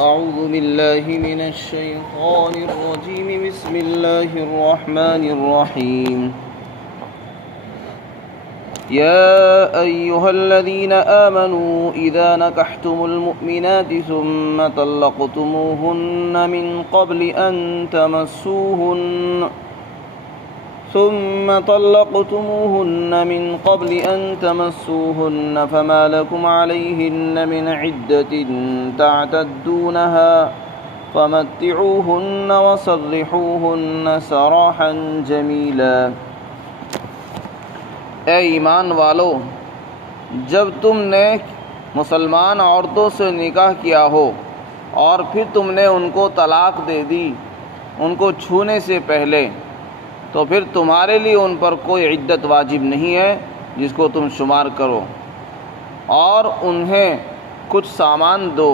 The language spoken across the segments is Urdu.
أعوذ بالله من الشيطان الرجيم بسم الله الرحمن الرحيم يا أيها الذين آمنوا إذا نكحتم المؤمنات ثم طلقتموهن من قبل أن تمسوهن فما لكم عليهن من عدة تعتدونها فمتعوهن وسرحوهن سراحا جميلا۔ اے ایمان والو، جب تم نے مسلمان عورتوں سے نکاح کیا ہو اور پھر تم نے ان کو طلاق دے دی ان کو چھونے سے پہلے، تو پھر تمہارے لیے ان پر کوئی عدت واجب نہیں ہے جس کو تم شمار کرو، اور انہیں کچھ سامان دو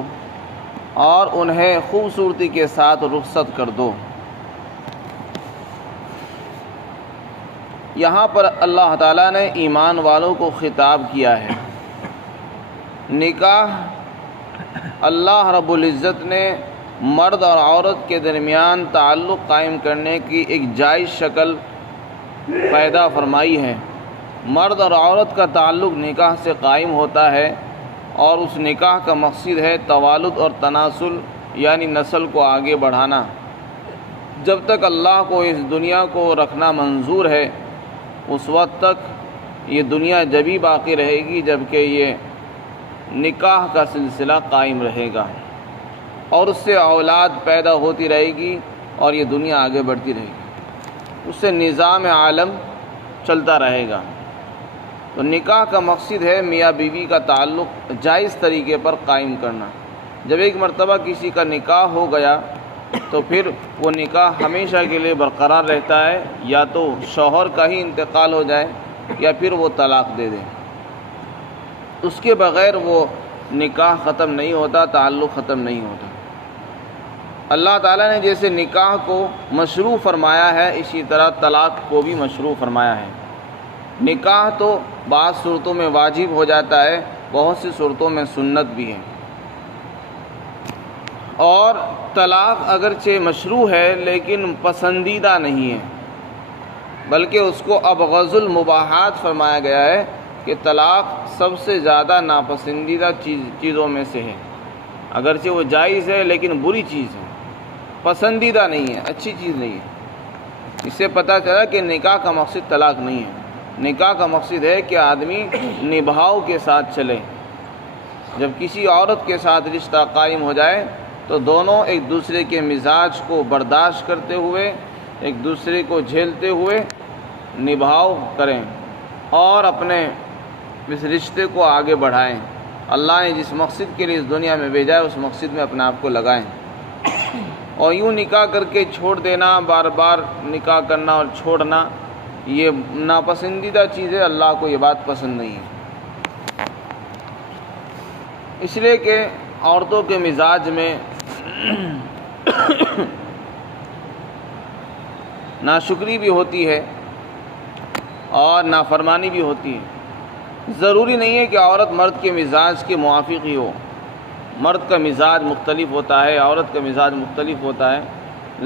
اور انہیں خوبصورتی کے ساتھ رخصت کر دو۔ یہاں پر اللہ تعالیٰ نے ایمان والوں کو خطاب کیا ہے۔ نکاح اللہ رب العزت نے مرد اور عورت کے درمیان تعلق قائم کرنے کی ایک جائز شکل پیدا فرمائی ہے۔ مرد اور عورت کا تعلق نکاح سے قائم ہوتا ہے، اور اس نکاح کا مقصد ہے توالد اور تناسل، یعنی نسل کو آگے بڑھانا۔ جب تک اللہ کو اس دنیا کو رکھنا منظور ہے اس وقت تک یہ دنیا جبھی باقی رہے گی جبکہ یہ نکاح کا سلسلہ قائم رہے گا، اور اس سے اولاد پیدا ہوتی رہے گی اور یہ دنیا آگے بڑھتی رہے گی، اس سے نظام عالم چلتا رہے گا۔ تو نکاح کا مقصد ہے میاں بیوی کا تعلق جائز طریقے پر قائم کرنا۔ جب ایک مرتبہ کسی کا نکاح ہو گیا تو پھر وہ نکاح ہمیشہ کے لیے برقرار رہتا ہے، یا تو شوہر کا ہی انتقال ہو جائے یا پھر وہ طلاق دے دے، اس کے بغیر وہ نکاح ختم نہیں ہوتا، تعلق ختم نہیں ہوتا۔ اللہ تعالیٰ نے جیسے نکاح کو مشروع فرمایا ہے اسی طرح طلاق کو بھی مشروع فرمایا ہے۔ نکاح تو بعض صورتوں میں واجب ہو جاتا ہے، بہت سی صورتوں میں سنت بھی ہے، اور طلاق اگرچہ مشروع ہے لیکن پسندیدہ نہیں ہے، بلکہ اس کو ابغض المباحات فرمایا گیا ہے کہ طلاق سب سے زیادہ ناپسندیدہ چیزوں میں سے ہے۔ اگرچہ وہ جائز ہے لیکن بری چیز ہے، پسندیدہ نہیں ہے، اچھی چیز نہیں ہے۔ اس سے پتہ چلا کہ نکاح کا مقصد طلاق نہیں ہے۔ نکاح کا مقصد ہے کہ آدمی نبھاؤ کے ساتھ چلے۔ جب کسی عورت کے ساتھ رشتہ قائم ہو جائے تو دونوں ایک دوسرے کے مزاج کو برداشت کرتے ہوئے، ایک دوسرے کو جھیلتے ہوئے نبھاؤ کریں اور اپنے اس رشتے کو آگے بڑھائیں۔ اللہ نے جس مقصد کے لیے اس دنیا میں بھیجا ہے اس مقصد میں اپنے آپ کو لگائیں، اور یوں نکاح کر کے چھوڑ دینا، بار بار نکاح کرنا اور چھوڑنا، یہ ناپسندیدہ چیز ہے۔ اللہ کو یہ بات پسند نہیں ہے، اس لیے کہ عورتوں کے مزاج میں ناشکری بھی ہوتی ہے اور نافرمانی بھی ہوتی ہے۔ ضروری نہیں ہے کہ عورت مرد کے مزاج کے موافق ہی ہو، مرد کا مزاج مختلف ہوتا ہے، عورت کا مزاج مختلف ہوتا ہے،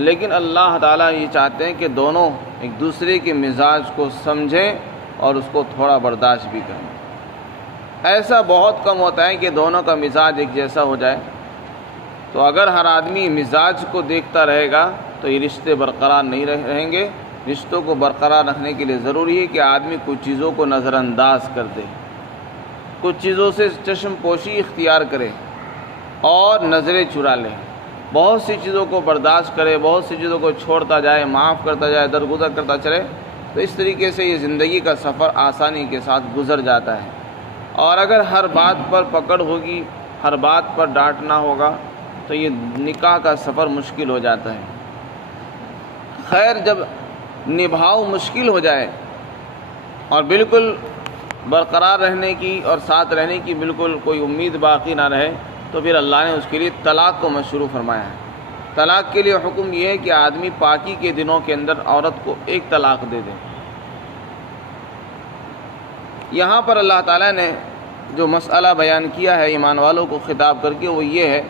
لیکن اللہ تعالیٰ یہ چاہتے ہیں کہ دونوں ایک دوسرے کے مزاج کو سمجھیں اور اس کو تھوڑا برداشت بھی کریں۔ ایسا بہت کم ہوتا ہے کہ دونوں کا مزاج ایک جیسا ہو جائے، تو اگر ہر آدمی مزاج کو دیکھتا رہے گا تو یہ رشتے برقرار نہیں رہیں گے۔ رشتوں کو برقرار رکھنے کے لیے ضروری ہے کہ آدمی کچھ چیزوں کو نظر انداز کر دے، کچھ چیزوں سے چشم پوشی اختیار کرے اور نظریں چرا لے، بہت سی چیزوں کو برداشت کرے، بہت سی چیزوں کو چھوڑتا جائے، معاف کرتا جائے، درگزر کرتا چلے، تو اس طریقے سے یہ زندگی کا سفر آسانی کے ساتھ گزر جاتا ہے۔ اور اگر ہر بات پر پکڑ ہوگی، ہر بات پر ڈانٹنا ہوگا تو یہ نکاح کا سفر مشکل ہو جاتا ہے۔ خیر، جب نبھاؤ مشکل ہو جائے اور بالکل برقرار رہنے کی اور ساتھ رہنے کی بالکل کوئی امید باقی نہ رہے تو پھر اللہ نے اس کے لیے طلاق کو مشروع فرمایا ہے۔ طلاق کے لیے حکم یہ ہے کہ آدمی پاکی کے دنوں کے اندر عورت کو ایک طلاق دے دے۔ یہاں پر اللہ تعالیٰ نے جو مسئلہ بیان کیا ہے ایمان والوں کو خطاب کر کے وہ یہ ہے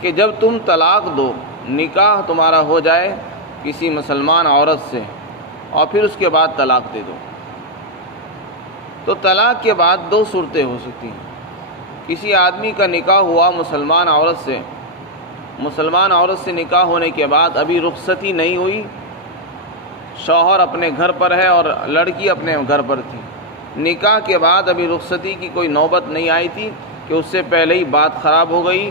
کہ جب تم طلاق دو، نکاح تمہارا ہو جائے کسی مسلمان عورت سے اور پھر اس کے بعد طلاق دے دو، تو طلاق کے بعد دو صورتیں ہو سکتی ہیں۔ کسی آدمی کا نکاح ہوا مسلمان عورت سے، مسلمان عورت سے نکاح ہونے کے بعد ابھی رخصتی نہیں ہوئی، شوہر اپنے گھر پر ہے اور لڑکی اپنے گھر پر تھی، نکاح کے بعد ابھی رخصتی کی کوئی نوبت نہیں آئی تھی کہ اس سے پہلے ہی بات خراب ہو گئی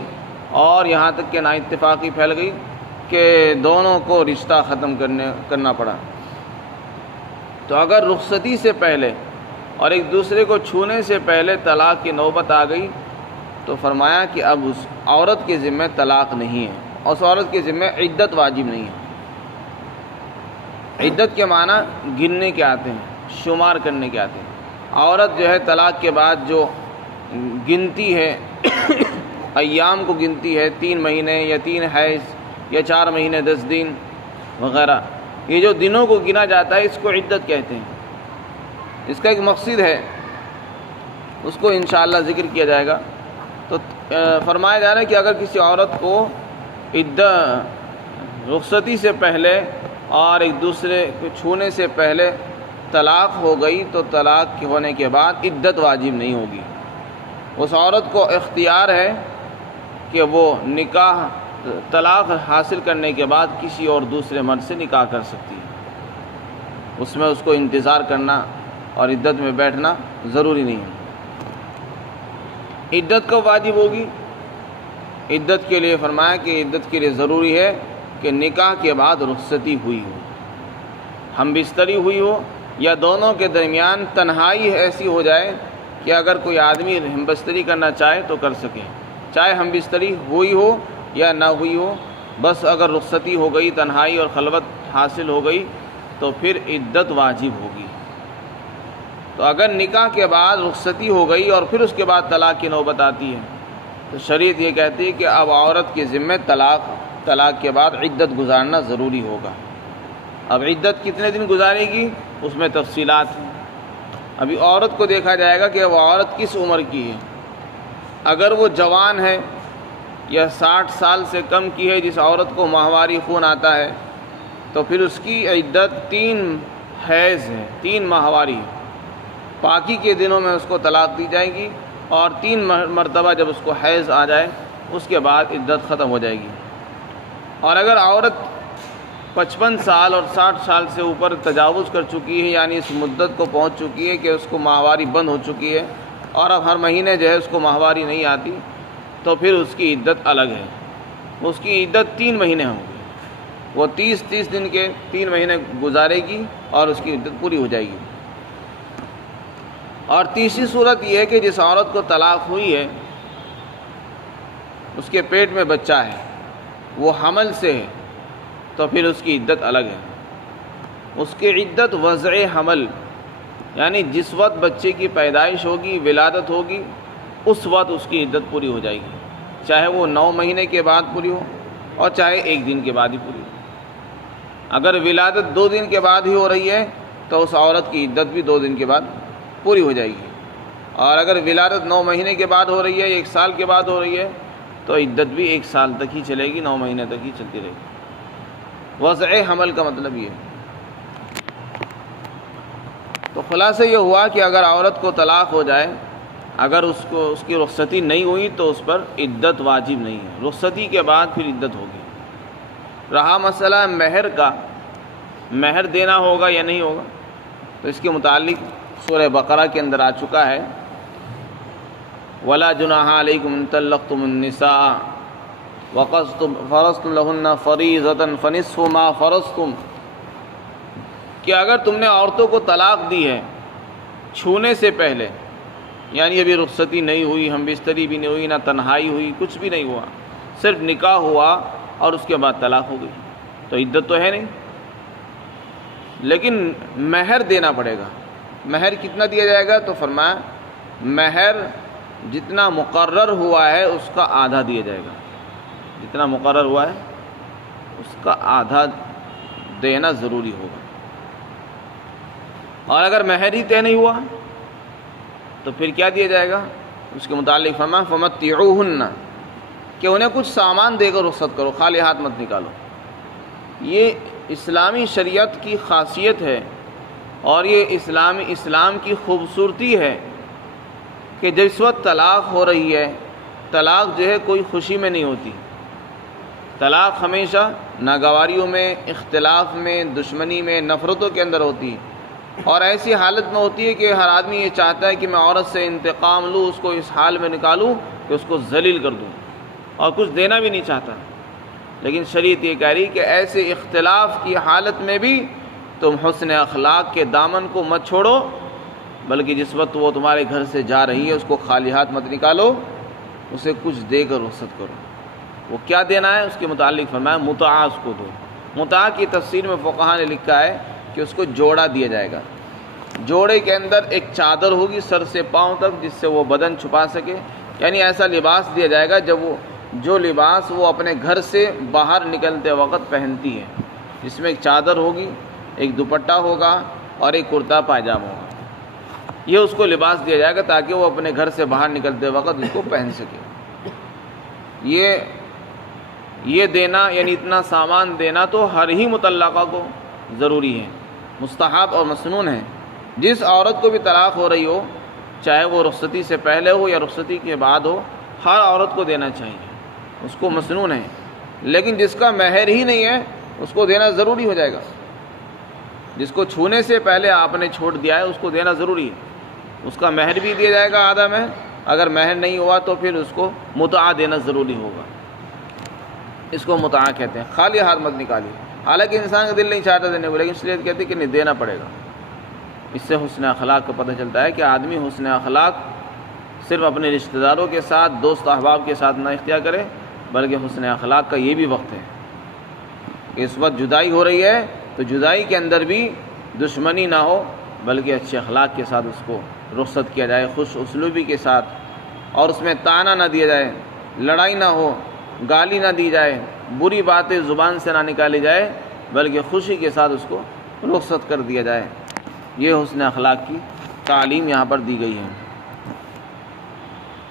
اور یہاں تک کہ نااتفاقی پھیل گئی کہ دونوں کو رشتہ ختم کرنا پڑا۔ تو اگر رخصتی سے پہلے اور ایک دوسرے کو چھونے سے پہلے طلاق کی نوبت آ گئی تو فرمایا کہ اب اس عورت کے ذمہ طلاق نہیں ہے، اس عورت کے ذمہ عدت واجب نہیں ہے۔ عدت کے معنی گننے کے آتے ہیں، شمار کرنے کے آتے ہیں۔ عورت جو ہے طلاق کے بعد جو گنتی ہے، ایام کو گنتی ہے، 3 مہینے یا 3 حیض یا 4 مہینے 10 دن وغیرہ، یہ جو دنوں کو گنا جاتا ہے اس کو عدت کہتے ہیں۔ اس کا ایک مقصد ہے، اس کو انشاءاللہ ذکر کیا جائے گا۔ تو فرمایا جا رہا ہے کہ اگر کسی عورت کو رخصتی سے پہلے اور ایک دوسرے کو چھونے سے پہلے طلاق ہو گئی تو طلاق ہونے کے بعد عدت واجب نہیں ہوگی۔ اس عورت کو اختیار ہے کہ وہ نکاح طلاق حاصل کرنے کے بعد کسی اور دوسرے مرد سے نکاح کر سکتی ہے، اس میں اس کو انتظار کرنا اور عدت میں بیٹھنا ضروری نہیں ہے۔ عدت کب واجب ہوگی؟ عدت کے لیے فرمایا کہ عدت کے لیے ضروری ہے کہ نکاح کے بعد رخصتی ہوئی ہو، ہم بستری ہوئی ہو، یا دونوں کے درمیان تنہائی ایسی ہو جائے کہ اگر کوئی آدمی ہم بستری کرنا چاہے تو کر سکے، چاہے ہم بستری ہوئی ہو یا نہ ہوئی ہو، بس اگر رخصتی ہو گئی، تنہائی اور خلوت حاصل ہو گئی تو پھر عدت واجب ہوگی۔ تو اگر نکاح کے بعد رخصتی ہو گئی اور پھر اس کے بعد طلاق کی نوبت آتی ہے تو شریعت یہ کہتی ہے کہ اب عورت کے ذمہ طلاق کے بعد عدت گزارنا ضروری ہوگا۔ اب عدت کتنے دن گزارے گی اس میں تفصیلات ہیں۔ ابھی عورت کو دیکھا جائے گا کہ وہ عورت کس عمر کی ہے۔ اگر وہ جوان ہے یا 60 سال سے کم کی ہے، جس عورت کو ماہواری خون آتا ہے، تو پھر اس کی عدت 3 حیض ہے، 3 ماہواری ہے۔ پاکی کے دنوں میں اس کو طلاق دی جائے گی اور 3 مرتبہ جب اس کو حیض آ جائے اس کے بعد عدت ختم ہو جائے گی۔ اور اگر عورت 55 سال اور 60 سال سے اوپر تجاوز کر چکی ہے، یعنی اس مدت کو پہنچ چکی ہے کہ اس کو ماہواری بند ہو چکی ہے اور اب ہر مہینے جو ہے اس کو ماہواری نہیں آتی، تو پھر اس کی عدت الگ ہے۔ اس کی عدت 3 مہینے ہوگی، وہ 30 دن کے 3 مہینے گزارے گی اور اس کی عدت پوری ہو جائے گی۔ اور تیسری صورت یہ ہے کہ جس عورت کو طلاق ہوئی ہے، اس کے پیٹ میں بچہ ہے، وہ حمل سے ہے، تو پھر اس کی عدت الگ ہے۔ اس کی عدت وضع حمل، یعنی جس وقت بچے کی پیدائش ہوگی، ولادت ہوگی، اس وقت اس کی عدت پوری ہو جائے گی، چاہے وہ 9 مہینے کے بعد پوری ہو اور چاہے 1 دن کے بعد ہی پوری ہو۔ اگر ولادت 2 دن کے بعد ہی ہو رہی ہے تو اس عورت کی عدت بھی 2 دن کے بعد پوری ہو جائے گی، اور اگر ولادت 9 مہینے کے بعد ہو رہی ہے، 1 سال کے بعد ہو رہی ہے، تو عدت بھی 1 سال تک ہی چلے گی، 9 مہینے تک ہی چلتی رہے گی۔ وضع حمل کا مطلب یہ ہے۔ تو خلاصہ یہ ہوا کہ اگر عورت کو طلاق ہو جائے، اگر اس کی رخصتی نہیں ہوئی تو اس پر عدت واجب نہیں ہے، رخصتی کے بعد پھر عدت ہوگی۔ رہا مسئلہ مہر کا، مہر دینا ہوگا یا نہیں ہوگا، تو اس کے متعلق سورہ بقرہ کے اندر آ چکا ہے، وَلَا جُنَاحَ عَلَيْكُمْ إِن طَلَّقْتُمُ النِّسَاءَ وَفَرَضْتُمْ لَهُنَّ فَرِيضَةً فَنِصْفُ مَا فَرَضْتُمْ، کہ اگر تم نے عورتوں کو طلاق دی ہے چھونے سے پہلے، یعنی ابھی رخصتی نہیں ہوئی، ہم بستری بھی نہیں ہوئی، نہ تنہائی ہوئی، کچھ بھی نہیں ہوا، صرف نکاح ہوا اور اس کے بعد طلاق ہو گئی، تو عدت تو ہے نہیں، لیکن مہر دینا پڑے گا۔ مہر کتنا دیا جائے گا؟ تو فرمایا مہر جتنا مقرر ہوا ہے اس کا آدھا دیا جائے گا، جتنا مقرر ہوا ہے اس کا آدھا دینا ضروری ہوگا۔ اور اگر مہر ہی طے نہیں ہوا تو پھر کیا دیا جائے گا؟ اس کے متعلق فرمایا فَمَتِّعُوهُنَّ، کہ انہیں کچھ سامان دے کر رخصت کرو، خالی ہاتھ مت نکالو۔ یہ اسلامی شریعت کی خاصیت ہے اور یہ اسلام کی خوبصورتی ہے کہ جس وقت طلاق ہو رہی ہے، طلاق جو ہے کوئی خوشی میں نہیں ہوتی، طلاق ہمیشہ ناگواریوں میں، اختلاف میں، دشمنی میں، نفرتوں کے اندر ہوتی ہے، اور ایسی حالت میں ہوتی ہے کہ ہر آدمی یہ چاہتا ہے کہ میں عورت سے انتقام لوں، اس کو اس حال میں نکالوں کہ اس کو ذلیل کر دوں، اور کچھ دینا بھی نہیں چاہتا۔ لیکن شریعت یہ کہہ رہی کہ ایسے اختلاف کی حالت میں بھی تم حسن اخلاق کے دامن کو مت چھوڑو، بلکہ جس وقت وہ تمہارے گھر سے جا رہی ہے اس کو خالی ہاتھ مت نکالو، اسے کچھ دے کر رخصت کرو۔ وہ کیا دینا ہے اس کے متعلق فرمایا متاع اس کو دو۔ متاع کی تفسیر میں فقہاء نے لکھا ہے کہ اس کو جوڑا دیا جائے گا، جوڑے کے اندر ایک چادر ہوگی سر سے پاؤں تک جس سے وہ بدن چھپا سکے، یعنی ایسا لباس دیا جائے گا جو لباس وہ اپنے گھر سے باہر نکلتے وقت پہنتی ہے، جس میں ایک چادر ہوگی، ایک دوپٹہ ہوگا اور ایک کرتا پائجامہ ہوگا۔ یہ اس کو لباس دیا جائے گا تاکہ وہ اپنے گھر سے باہر نکلتے وقت اس کو پہن سکے۔ یہ دینا یعنی اتنا سامان دینا تو ہر ہی مطلقہ کو ضروری ہے، مستحب اور مسنون ہے۔ جس عورت کو بھی طلاق ہو رہی ہو، چاہے وہ رخصتی سے پہلے ہو یا رخصتی کے بعد ہو، ہر عورت کو دینا چاہیے، اس کو مسنون ہے۔ لیکن جس کا مہر ہی نہیں ہے اس کو دینا ضروری ہو جائے گا۔ جس کو چھونے سے پہلے آپ نے چھوڑ دیا ہے اس کو دینا ضروری ہے، اس کا مہر بھی دیا جائے گا آدھا مہر، اگر مہر نہیں ہوا تو پھر اس کو متاع دینا ضروری ہوگا، اس کو متاع کہتے ہیں۔ خالی ہاتھ مت نکالیے، حالانکہ انسان کا دل نہیں چاہتا دینے کو، لیکن اس لیے کہتے ہیں کہ نہیں دینا پڑے گا۔ اس سے حسن اخلاق کا پتہ چلتا ہے کہ آدمی حسن اخلاق صرف اپنے رشتہ داروں کے ساتھ، دوست احباب کے ساتھ نہ اختیار کرے، بلکہ حسن اخلاق کا یہ بھی وقت ہے کہ اس وقت جدائی ہو رہی ہے تو جدائی کے اندر بھی دشمنی نہ ہو، بلکہ اچھے اخلاق کے ساتھ اس کو رخصت کیا جائے، خوش اسلوبی کے ساتھ، اور اس میں طعنہ نہ دیا جائے، لڑائی نہ ہو، گالی نہ دی جائے، بری باتیں زبان سے نہ نکالی جائے، بلکہ خوشی کے ساتھ اس کو رخصت کر دیا جائے۔ یہ حسن اخلاق کی تعلیم یہاں پر دی گئی ہے۔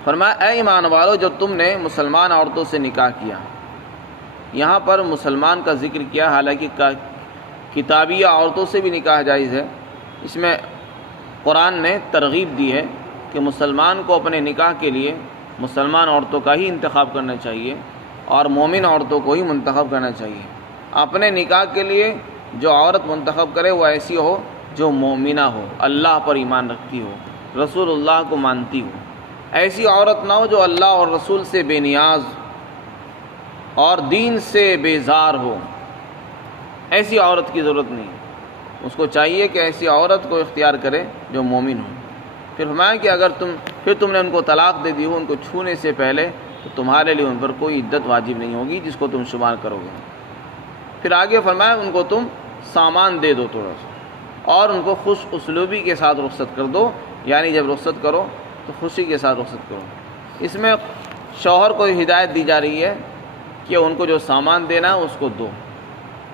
فرمایا اے ایمان والو جب تم نے مسلمان عورتوں سے نکاح کیا، یہاں پر مسلمان کا ذکر کیا، حالانکہ کتابیہ عورتوں سے بھی نکاح جائز ہے۔ اس میں قرآن نے ترغیب دی ہے کہ مسلمان کو اپنے نکاح کے لیے مسلمان عورتوں کا ہی انتخاب کرنا چاہیے اور مومن عورتوں کو ہی منتخب کرنا چاہیے۔ اپنے نکاح کے لیے جو عورت منتخب کرے وہ ایسی ہو جو مومنہ ہو، اللہ پر ایمان رکھتی ہو، رسول اللہ کو مانتی ہو۔ ایسی عورت نہ ہو جو اللہ اور رسول سے بے نیاز اور دین سے بیزار ہو، ایسی عورت کی ضرورت نہیں۔ اس کو چاہیے کہ ایسی عورت کو اختیار کرے جو مومن ہو۔ پھر فرمایا کہ اگر تم نے ان کو طلاق دے دی ہو ان کو چھونے سے پہلے، تو تمہارے لیے ان پر کوئی عدت واجب نہیں ہوگی جس کو تم شمار کرو گے۔ پھر آگے فرمایا ان کو تم سامان دے دو تھوڑا سا، اور ان کو خوش اسلوبی کے ساتھ رخصت کر دو، یعنی جب رخصت کرو تو خوشی کے ساتھ رخصت کرو۔ اس میں شوہر کو ہدایت دی جا رہی ہے کہ ان کو جو سامان دینا ہے اس کو دو،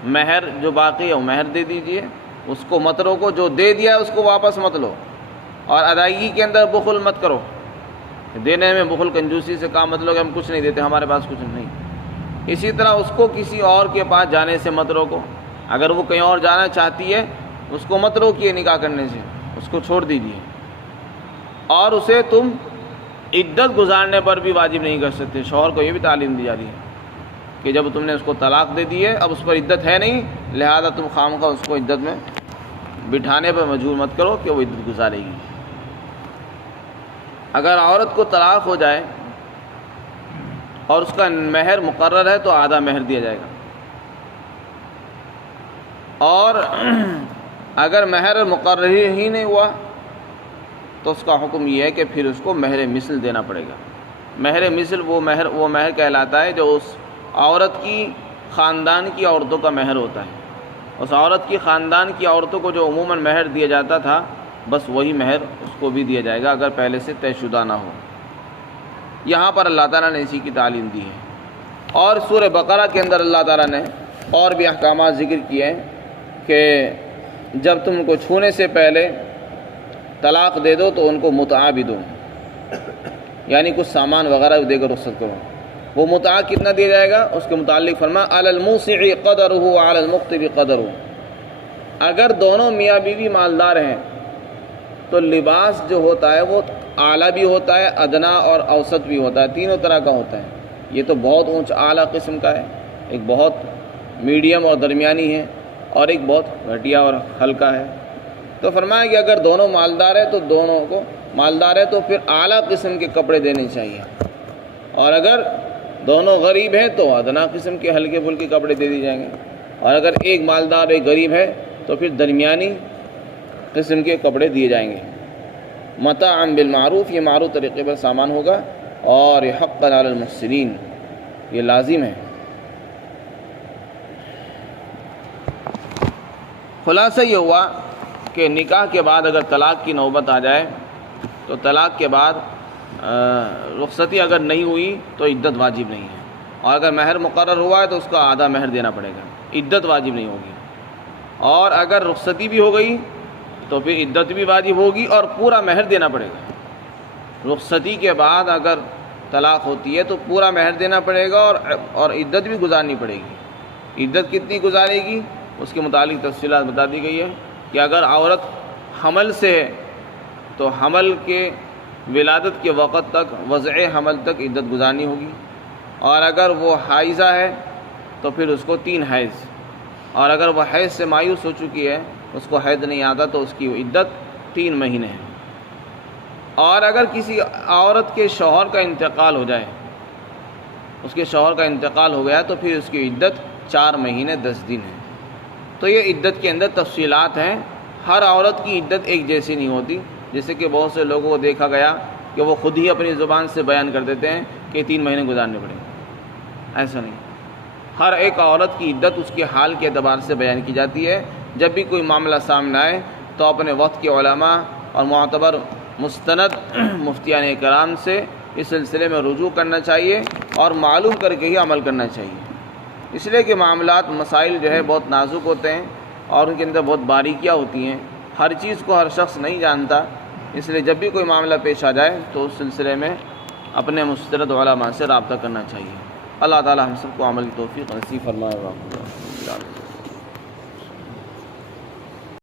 مہر جو باقی ہے وہ مہر دے دیجئے، اس کو مت روکو، جو دے دیا ہے اس کو واپس مت لو، اور ادائیگی کے اندر بخل مت کرو۔ دینے میں بخل کنجوسی سے کام مت لو کہ ہم کچھ نہیں دیتے، ہمارے پاس کچھ نہیں۔ اسی طرح اس کو کسی اور کے پاس جانے سے مت روکو، اگر وہ کہیں اور جانا چاہتی ہے اس کو مت روکیے نکاح کرنے سے، اس کو چھوڑ دیجیے۔ اور اسے تم عدت گزارنے پر بھی واجب نہیں کر سکتے، شوہر کو یہ بھی تعلیم دی جا رہی ہے کہ جب تم نے اس کو طلاق دے دی ہے اب اس پر عدت ہے نہیں، لہذا تم خامخواہ اس کو عدت میں بٹھانے پر مجبور مت کرو کہ وہ عدت گزارے گی۔ اگر عورت کو طلاق ہو جائے اور اس کا مہر مقرر ہے تو آدھا مہر دیا جائے گا، اور اگر مہر مقرر ہی نہیں ہوا تو اس کا حکم یہ ہے کہ پھر اس کو مہر مثل دینا پڑے گا۔ مہر مثل وہ مہر کہلاتا ہے جو اس عورت کی خاندان کی عورتوں کا مہر ہوتا ہے۔ اس عورت کی خاندان کی عورتوں کو جو عموماً مہر دیا جاتا تھا بس وہی مہر اس کو بھی دیا جائے گا اگر پہلے سے طے شدہ نہ ہو۔ یہاں پر اللہ تعالیٰ نے اسی کی تعلیم دی ہے۔ اور سورہ بقرہ کے اندر اللہ تعالیٰ نے اور بھی احکامات ذکر کیے ہیں کہ جب تم ان کو چھونے سے پہلے طلاق دے دو تو ان کو متاع بھی دو، یعنی کچھ سامان وغیرہ دے کر رخصت کرو۔ وہ متاع کتنا دیا جائے گا اس کے متعلق فرما علی الموسع قدرہ وعلی المقتر قدرہ، اگر دونوں میاں بیوی مالدار ہیں تو لباس جو ہوتا ہے وہ اعلیٰ بھی ہوتا ہے، ادنا اور اوسط بھی ہوتا ہے، تینوں طرح کا ہوتا ہے۔ یہ تو بہت اونچا اعلیٰ قسم کا ہے، ایک بہت میڈیم اور درمیانی ہے، اور ایک بہت گھٹیا اور ہلکا ہے۔ تو فرمایا کہ اگر دونوں مالدار ہے تو دونوں کو مالدار ہے تو پھر اعلیٰ قسم کے کپڑے دینے چاہیے، اور اگر دونوں غریب ہیں تو ادنا قسم کے ہلکے پھلکے کپڑے دے دی جائیں گے، اور اگر ایک مالدار ایک غریب ہے تو پھر درمیانی قسم کے کپڑے دیے جائیں گے۔ متاعا بالمعروف، یہ معروف طریقے پر سامان ہوگا، اور یہ حقا علی المحسنین، یہ لازم ہے۔ خلاصہ یہ ہوا کہ نکاح کے بعد اگر طلاق کی نوبت آ جائے تو طلاق کے بعد رخصتی اگر نہیں ہوئی تو عدت واجب نہیں ہے، اور اگر مہر مقرر ہوا ہے تو اس کا آدھا مہر دینا پڑے گا، عدت واجب نہیں ہوگی۔ اور اگر رخصتی بھی ہو گئی تو پھر عدت بھی واجب ہوگی اور پورا مہر دینا پڑے گا۔ رخصتی کے بعد اگر طلاق ہوتی ہے تو پورا مہر دینا پڑے گا اور عدت بھی گزارنی پڑے گی۔ عدت کتنی گزارے گی اس کے متعلق تفصیلات بتا دی گئی ہے کہ اگر عورت حمل سے ہے تو حمل کے ولادت کے وقت تک، وضع حمل تک عدت گزارنی ہوگی، اور اگر وہ حائضہ ہے تو پھر اس کو 3 حیض، اور اگر وہ حیض سے مایوس ہو چکی ہے، اس کو حیض نہیں آتا، تو اس کی عدت 3 مہینے ہے۔ اور اگر کسی عورت کے شوہر کا انتقال ہو جائے، اس کے شوہر کا انتقال ہو گیا، تو پھر اس کی عدت 4 مہینے 10 دن ہے۔ تو یہ عدت کے اندر تفصیلات ہیں، ہر عورت کی عدت ایک جیسی نہیں ہوتی، جیسے کہ بہت سے لوگوں کو دیکھا گیا کہ وہ خود ہی اپنی زبان سے بیان کر دیتے ہیں کہ 3 مہینے گزارنے پڑیں گے، ایسا نہیں۔ ہر ایک عورت کی عدت اس کے حال کے اعتبار سے بیان کی جاتی ہے۔ جب بھی کوئی معاملہ سامنے آئے تو اپنے وقت کے علماء اور معتبر مستند مفتیان کرام سے اس سلسلے میں رجوع کرنا چاہیے اور معلوم کر کے ہی عمل کرنا چاہیے، اس لیے کہ معاملات مسائل جو ہے بہت نازک ہوتے ہیں اور ان کے اندر بہت باریکیاں ہوتی ہیں، ہر چیز کو ہر شخص نہیں جانتا، اس لیے جب بھی کوئی معاملہ پیش آ جائے تو اس سلسلے میں اپنے مستند علماء سے رابطہ کرنا چاہیے۔ اللہ تعالی ہم سب کو عمل کی توفیق نصیب فرمائے۔